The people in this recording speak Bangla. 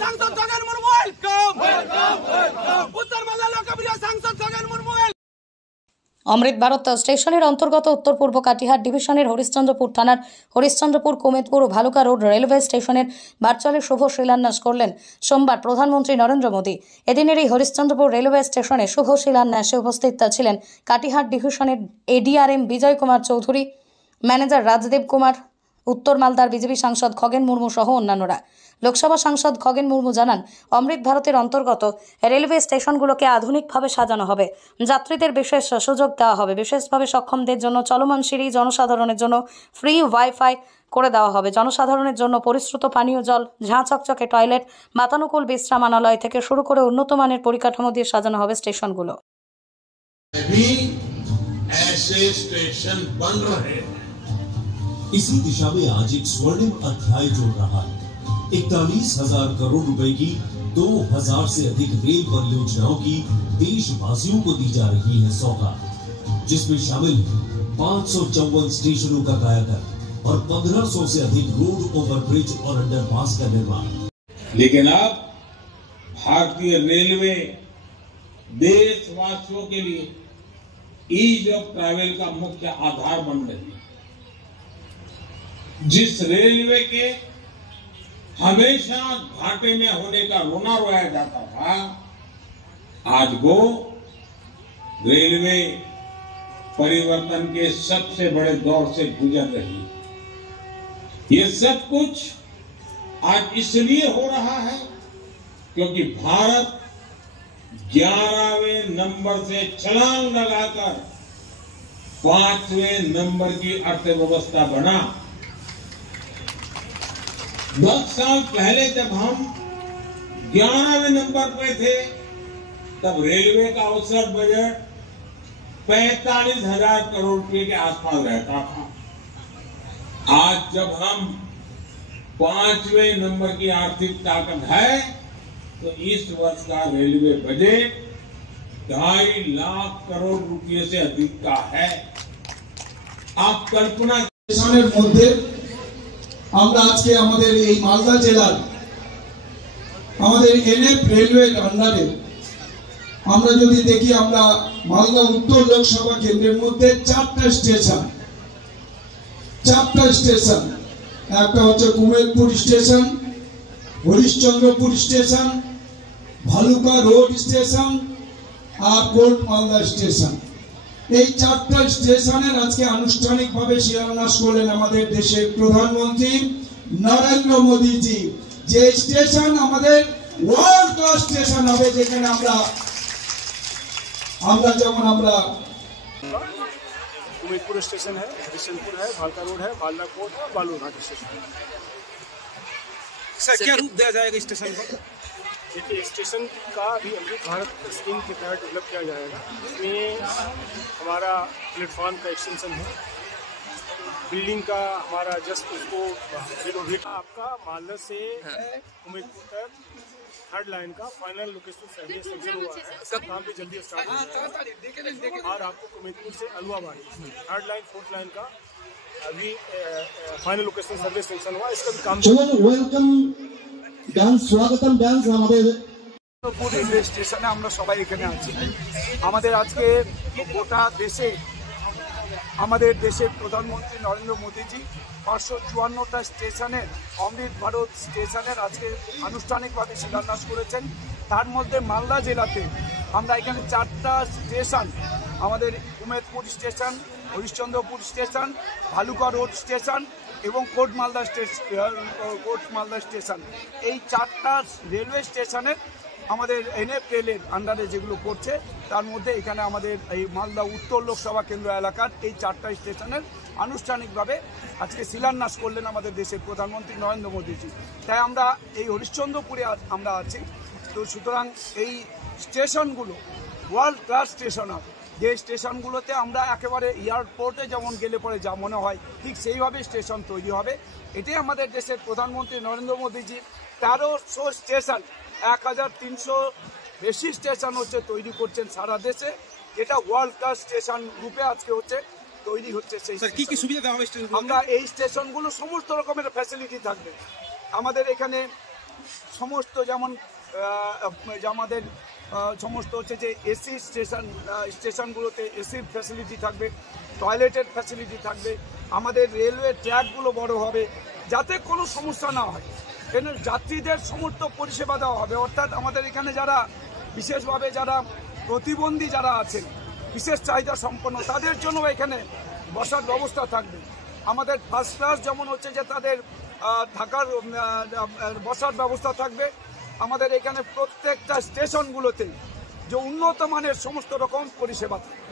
सांसद खगेन मुर्मू वेलकम उत्तर मालदा लोकप्रिय सांसद खगेन मुर्मू। অমৃত ভারত স্টেশনের অন্তর্গত উত্তর পূর্ব কাটিহার ডিভিশনের হরিশ্চন্দ্রপুর থানার হরিশ্চন্দ্রপুর কুমেদপুর ও ভালুকা রোড রেলওয়ে স্টেশনের ভার্চুয়ালি শুভ শিলান্যাস করলেন সোমবার প্রধানমন্ত্রী নরেন্দ্র মোদী। এদিনের এই হরিশ্চন্দ্রপুর রেলওয়ে স্টেশনে শুভ শিলান্যাসে উপস্থিত ছিলেন কাটিহার ডিভিশনের এডিআরএম বিজয় কুমার চৌধুরী, ম্যানেজার রাজদেব কুমার, উত্তর মালদার বিজেপি সাংসদ খগেন মুর্মু সহ অন্যান্যরা। লোকসভা সাংসদ খগেন মুর্মু জানান, অমৃত ভারতের অন্তর্গত রেলওয়ে স্টেশনগুলোকে আধুনিকভাবে সাজানো হবে, যাত্রীদের বিশেষ সুযোগ দেওয়া হবে, বিশেষভাবে সক্ষমদের জন্য চলমান সিঁড়ি, জনসাধারণের জন্য ফ্রি ওয়াইফাই করে দেওয়া হবে, জনসাধারণের জন্য পরিশ্রুত পানীয় জল, ঝাঁ চকচকে টয়লেট, বাতানুকূল বিশ্রামানালয় থেকে শুরু করে উন্নত মানের পরিকাঠামো দিয়ে সাজানো হবে স্টেশনগুলো। इसी दिशा में आज एक स्वर्णिम अध्याय जोड़ रहा है। 41,000 करोड़ रुपए की 2,000 से अधिक रेल परियोजनाओं की देशवासियों को दी जा रही है सौगात, जिसमें शामिल 554 स्टेशनों का कायाकल्प और 1500 से अधिक रोड, ओवरब्रिज और अंडरपास का निर्माण। लेकिन अब भारतीय रेलवे देशवासियों के लिए ईज ऑफ ट्रैवल का मुख्य आधार बन रही है। जिस रेलवे के हमेशा घाटे में होने का रोना रोया जाता था, आज वो रेलवे परिवर्तन के सबसे बड़े दौर से गुजर रही है। ये सब कुछ आज इसलिए हो रहा है क्योंकि भारत 11वें नंबर से छलांग लगाकर 5वें नंबर की अर्थव्यवस्था बना। 10 साल पहले जब हम 11वें नंबर पे थे, तब रेलवे का औसत बजट 45,000 करोड़ रुपए के आसपास रहता था। आज जब हम 5वें नंबर की आर्थिक ताकत है, तो इस वर्ष का रेलवे बजट 2.5 लाख करोड़ रुपए से अधिक का है। आप कल्पना আমরা আজকে আমাদের এই মালদা জেলার আমাদের এনএফ রেলওয়ের আন্ডারে আমরা যদি দেখি, আমরা মালদা উত্তর লোকসভা কেন্দ্রের মধ্যে 4টা স্টেশন, একটা হচ্ছে Kumedpur station, Harishchandrapur station, Bhaluka road station আর কোর্ট মালদা স্টেশন। এই 4টা স্টেশনের আজকে আনুষ্ঠানিকভাবে শিলান্যাস করলেন আমাদের দেশের প্রধানমন্ত্রী নরেন্দ্র মোদীজি। যে স্টেশন আমাদের ওয়ার্ল্ড ক্লাস স্টেশন হবে, যেখানে আমরা যেমন कुमेदपुर स्टेशन है, हरिश्चंद्रपुर है, भालका रोड है, बालदा कोट है, बालूरघाट स्टेशन है। सर, क्या रूप दिया जाएगा स्टेशन को? देखिए, स्टेशन का अभी अमृत भारत स्कीम के तहत डेवलप किया जाएगा। इसमें हमारा प्लेटफॉर्म का एक्सटेंशन है, बिल्डिंग का हमारा जस्ट उसको आपका मालदा से कुमेदपुर तक 3rd लाइन का फाइनल लोकेशन सर्वे सेक्शन हुआ है, काम भी जल्दी स्टार्ट हो जाएगा। और आपको कुमेदपुर से Aluabari 3rd line 4th line का अभी फाइनल लोकेशन सर्वे सेक्शन हुआ, इसका भी काम ওয়েলকাম ডান্স, স্বাগতম ডান্স আমাদের রেলওয়ে স্টেশনে আমরা সবাই এখানে আছি। আমাদের আজকে গোটা দেশে আমাদের দেশের প্রধানমন্ত্রী নরেন্দ্র মোদীজি 554টা স্টেশনের অমৃত ভারত স্টেশনের আজকে আনুষ্ঠানিকভাবে শিলান্যাস করেছেন। তার মধ্যে মালদা জেলাতে আমরা এখানে 4টা স্টেশন, আমাদের Kumedpur station, Harishchandrapur station, Bhaluka road station এবং কোর্ট মালদা স্টেশন, এই 4টা রেলওয়ে স্টেশনের আমাদের এনএফ রেলের আন্ডারে যেগুলো পড়ছে, তার মধ্যে এখানে আমাদের এই মালদা উত্তর লোকসভা কেন্দ্র এলাকার এই 4টা স্টেশনের আনুষ্ঠানিকভাবে আজকে শিলান্যাস করলেন আমাদের দেশের প্রধানমন্ত্রী নরেন্দ্র মোদীজি। তাই আমরা এই হরিশ্চন্দ্রপুরে আমরা আছি। তো সুতরাং এই স্টেশনগুলো ওয়ার্ল্ড ক্লাস স্টেশন হবে, যে স্টেশনগুলোতে আমরা একেবারে এয়ারপোর্টে যেমন গেলে পরে যা মনে হয় ঠিক সেইভাবে স্টেশন তৈরি হবে। এটাই আমাদের দেশের প্রধানমন্ত্রী নরেন্দ্র মোদীজি 1300 স্টেশন, 1300 বেশি স্টেশন হচ্ছে তৈরি করছেন সারা দেশে, যেটা ওয়ার্ল্ড ক্লাস স্টেশন রূপে আজকে হচ্ছে তৈরি হচ্ছে। সেই কি সুবিধা দেওয়া হবে? আমরা এই স্টেশনগুলো সমস্ত রকমের ফ্যাসিলিটি থাকবে। আমাদের এখানে সমস্ত যেমন আমাদের সমস্ত হচ্ছে যে এসি স্টেশনগুলোতে এসির ফ্যাসিলিটি থাকবে, টয়লেটের ফ্যাসিলিটি থাকবে, আমাদের রেলওয়ে ট্র্যাকগুলো বড় হবে, যাতে কোনো সমস্যা না হয়। এখানে যাত্রীদের সমস্ত পরিষেবা দেওয়া হবে, অর্থাৎ আমাদের এখানে যারা বিশেষভাবে যারা প্রতিবন্ধী যারা আছেন, বিশেষ চাহিদা সম্পন্ন, তাদের জন্য এখানে বসার ব্যবস্থা থাকবে। আমাদের ফার্স্ট ক্লাস যেমন হচ্ছে যে তাদের থাকার বসার ব্যবস্থা থাকবে। আমাদের এখানে প্রত্যেকটা স্টেশনগুলোতে যে উন্নত মানের সমস্ত রকম পরিষেবা থাকবে।